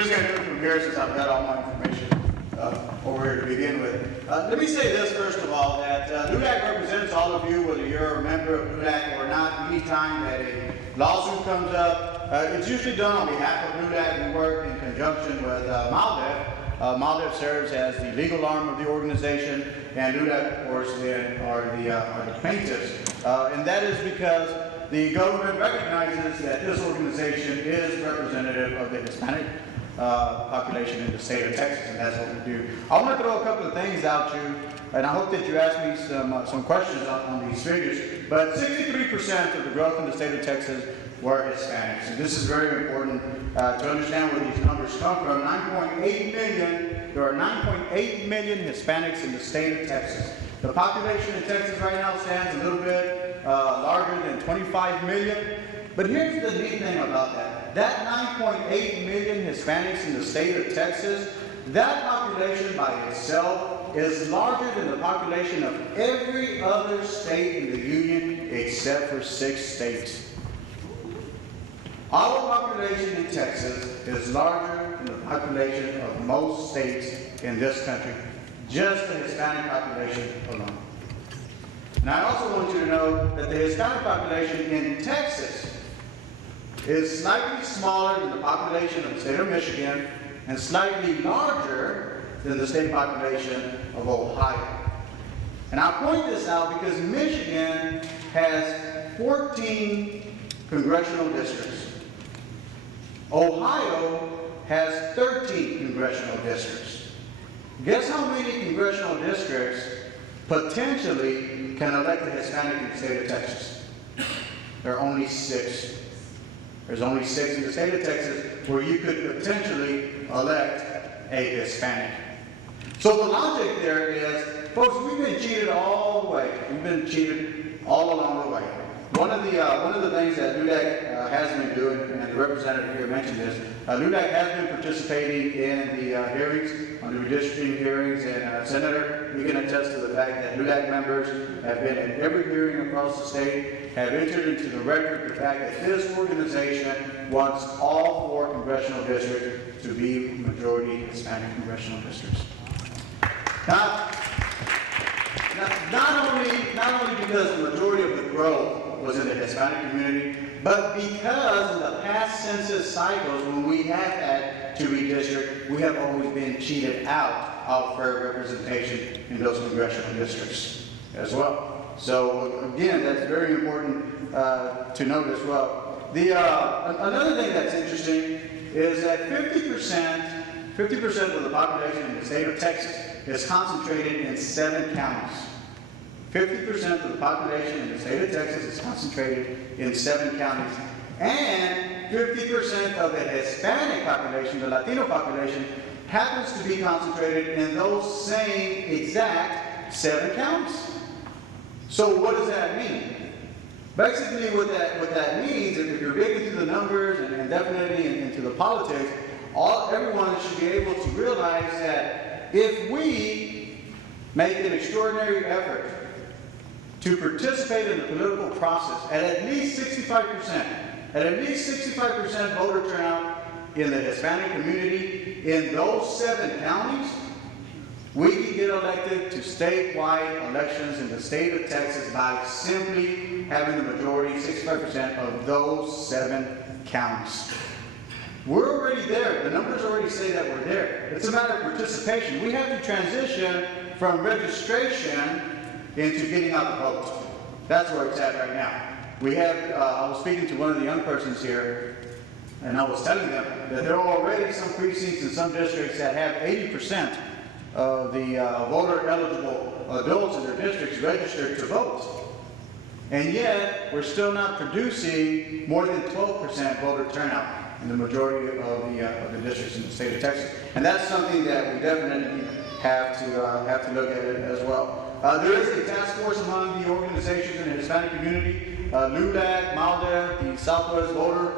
just going to do it from here since I've got all my information over here to begin with. Let me say this first of all, that LULAC represents all of you, whether you're a member of LULAC or not. Anytime that a lawsuit comes up, it's usually done on behalf of LULAC. We work in conjunction with MALDEF. MALDEF serves as the legal arm of the organization, and LULAC, of course, are the plaintiffs. And that is because the government recognizes that this organization is representative of the Hispanic population in the state of Texas, and that's what we do. I want to throw a couple of things out to you, and I hope that you ask me some questions on these figures. But 63% of the growth in the state of Texas were Hispanics, and this is very important to understand where these numbers come from. 9.8 million. There are 9.8 million Hispanics in the state of Texas. The population in Texas right now stands a little bit larger than 25 million. But here's the neat thing about that. That 9.8 million Hispanics in the state of Texas, that population by itself is larger than the population of every other state in the union except for 6 states. Our population in Texas is larger than the population of most states in this country, just the Hispanic population alone. Now, I also want you to know that the Hispanic population in Texas is slightly smaller than the population of the state of Michigan and slightly larger than the state population of Ohio. And I point this out because Michigan has 14 congressional districts. Ohio has 13 congressional districts. Guess how many congressional districts potentially can elect a Hispanic in the state of Texas? There are only 6. There's only 6 in the state of Texas where you could potentially elect a Hispanic. So the logic there is, folks, we've been cheated all the way. We've been cheated all along the way. One of the things that LULAC has been doing, and the representative here mentioned this, LULAC has been participating in the hearings, on the redistricting hearings, and Senator, you can attest to the fact that LULAC members have been in every hearing across the state, have entered into the record the fact that this organization wants all 4 congressional districts to be majority Hispanic congressional districts. Not only because the majority of the growth was in the Hispanic community, but because in the past census cycles, when we have had to redistrict, we have always been cheated out of fair representation in those congressional districts as well. So again, that's very important to note as well. Another thing that's interesting is that 50% of the population in the state of Texas is concentrated in 7 counties. 50% of the population in the state of Texas is concentrated in 7 counties. And 50% of the Hispanic population, the Latino population, happens to be concentrated in those same exact 7 counties. So what does that mean? Basically what that means, if you're big into the numbers and definitely into the politics, everyone should be able to realize that if we make an extraordinary effort to participate in the political process at least 65% voter turnout in the Hispanic community in those 7 counties, we can get elected to statewide elections in the state of Texas by simply having the majority, 65% of those 7 counties. We're already there. The numbers already say that we're there. It's a matter of participation. We have to transition from registration into getting out the vote. That's where it's at right now. We have, I was speaking to one of the young persons here, and I was telling them that there are already some precincts in some districts that have 80% of the voter-eligible adults in their districts registered to vote. And yet, we're still not producing more than 12% voter turnout in the majority of the districts in the state of Texas. And that's something that we definitely have to look at it as well. There is a task force among the organizations in the Hispanic community, LULAC, MALDEF, the Southwest Voter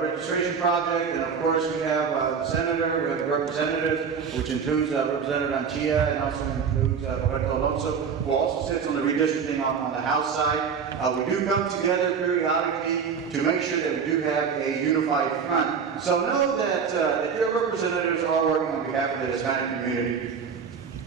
registration project, and of course we have the senator, we have representatives, which includes Representative Antia, and also includes Roberto Alonso, who also sits on the redistricting on the House side. We do come together periodically to make sure that we do have a unified front. So know that, that your representatives are working on behalf of the Hispanic community.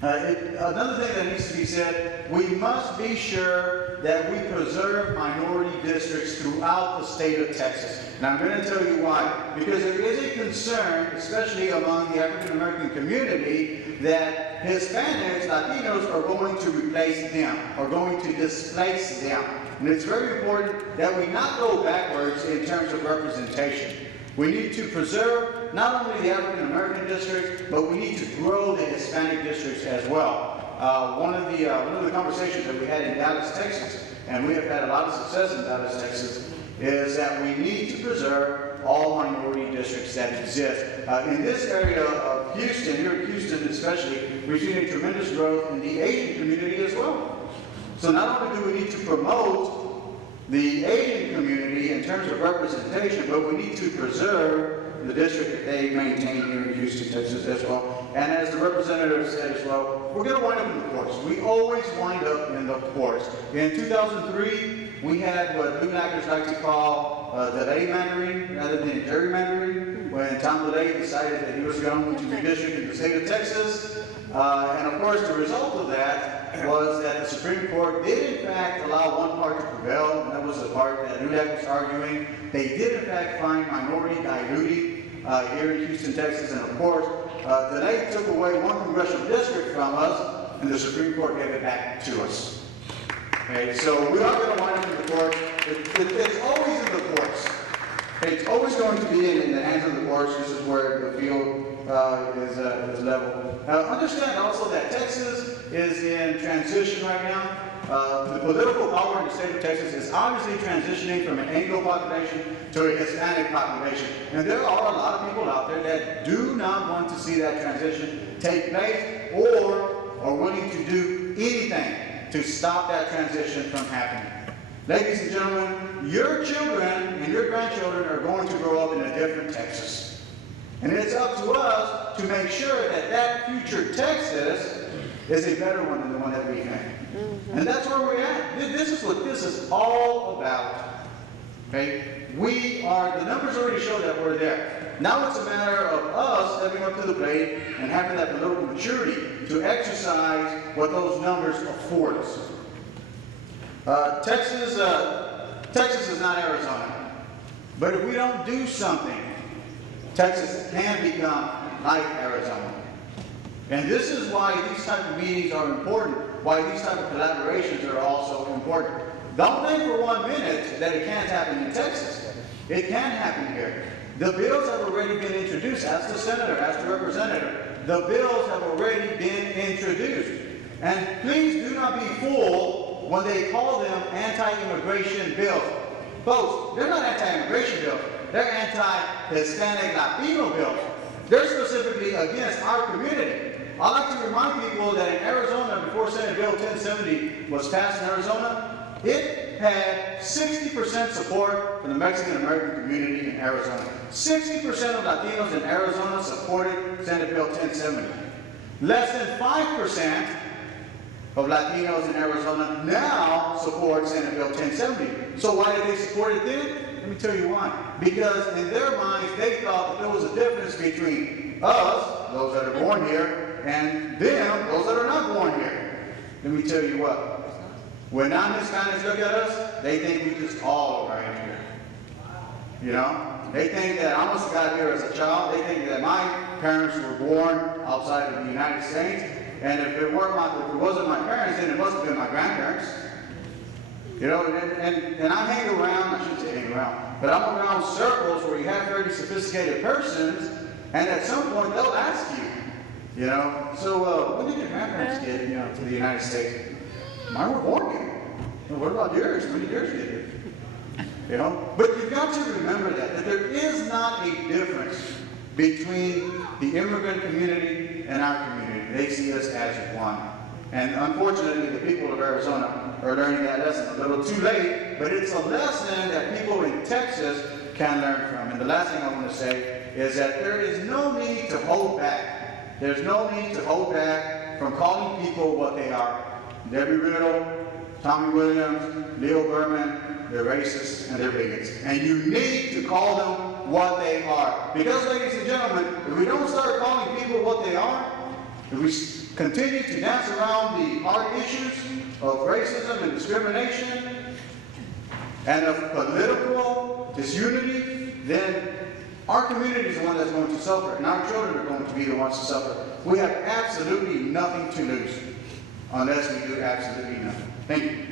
Another thing that needs to be said, we must be sure that we preserve minority districts throughout the state of Texas. And I'm going to tell you why. Because there is a concern, especially among the African American community, that Hispanics, Latinos are going to replace them, are going to displace them. And it's very important that we not go backwards in terms of representation. We need to preserve not only the African American districts, but we need to grow the Hispanic districts as well. One of the conversations that we had in Dallas, Texas, and we have had a lot of success in Dallas, Texas, is that we need to preserve all minority districts that exist. In this area of Houston, here in Houston especially, we've seen a tremendous growth in the Asian community as well. So not only do we need to promote the Asian community in terms of representation, but we need to preserve the district that they maintain here in Houston, Texas as well. And as the representative said as well, we're going to wind up in the courts. We always wind up in the courts. In 2003, we had what Lunakers like to call delay mandering rather than gerrymandering, when Tom DeLay decided that he was going to redistrict in the state of Texas. And of course, the result of that was that the Supreme Court did in fact allow one part to prevail, and that was the part that LUDAC was arguing. They did in fact find minority diluting here in Houston, Texas, and of course, DeLay took away one congressional district from us, and the Supreme Court gave it back to us. Okay, so we are going to wind up in the court. It's always in the courts. It's always going to be in the hands of the courts. This is where the field is level. Understand also that Texas is in transition right now. The political power in the state of Texas is obviously transitioning from an Anglo population to a Hispanic population. And there are a lot of people out there that do not want to see that transition take place, or are willing to do anything to stop that transition from happening. Ladies and gentlemen, your children and your grandchildren are going to grow up in a different Texas. And it's up to us to make sure that that future Texas is a better one than the one that we had. And that's where we're at. This is what this is all about. Okay? The numbers already show that we're there. Now it's a matter of us stepping up to the plate and having that political maturity to exercise what those numbers afford us. Texas is not Arizona. But if we don't do something, Texas can become like Arizona. And this is why these type of meetings are important, why these type of collaborations are also important. Don't think for 1 minute that it can't happen in Texas. It can happen here. The bills have already been introduced. Ask the senator, ask the representative. The bills have already been introduced. And please do not be fooled when they call them anti-immigration bills. Folks, they're not anti-immigration bills. They're anti-Hispanic Latino bills. They're specifically against our community. I like to remind people that in Arizona, before Senate Bill 1070 was passed in Arizona, it had 60% support from the Mexican American community in Arizona. 60% of Latinos in Arizona supported Senate Bill 1070. Less than 5% of Latinos in Arizona now support Senate Bill 1070. So why did they support it then? Let me tell you why. Because in their minds, they thought that there was a difference between us, those that are born here, and them, those that are not born here. Let me tell you what. When non-Hispanics look at us, they think we just all right here. You know? They think that I must have got here as a child. They think that my parents were born outside of the United States. And if it wasn't my parents, then it must have been my grandparents. You know, and I hang around, I shouldn't say hang around, but I'm around circles where you have very sophisticated persons, and at some point they'll ask you, you know, so when did your grandparents get, you know, to the United States? Mine were born here. Well, what about yours? How many years did you? You know, but you've got to remember that there is not a difference between the immigrant community and our community. They see us as one. And unfortunately, the people of Arizona are learning that lesson a little too late, but it's a lesson that people in Texas can learn from. And the last thing I want to say is that there is no need to hold back. There's no need to hold back from calling people what they are. Debbie Riddle, Tommy Williams, Leo Berman, they're racists and they're bigots. And you need to call them what they are. Because, ladies and gentlemen, if we don't start calling people what they are, if we continue to dance around the hard issues of racism and discrimination and of political disunity, then our community is the one that's going to suffer, and our children are going to be the ones to suffer. We have absolutely nothing to lose unless we do absolutely nothing. Thank you.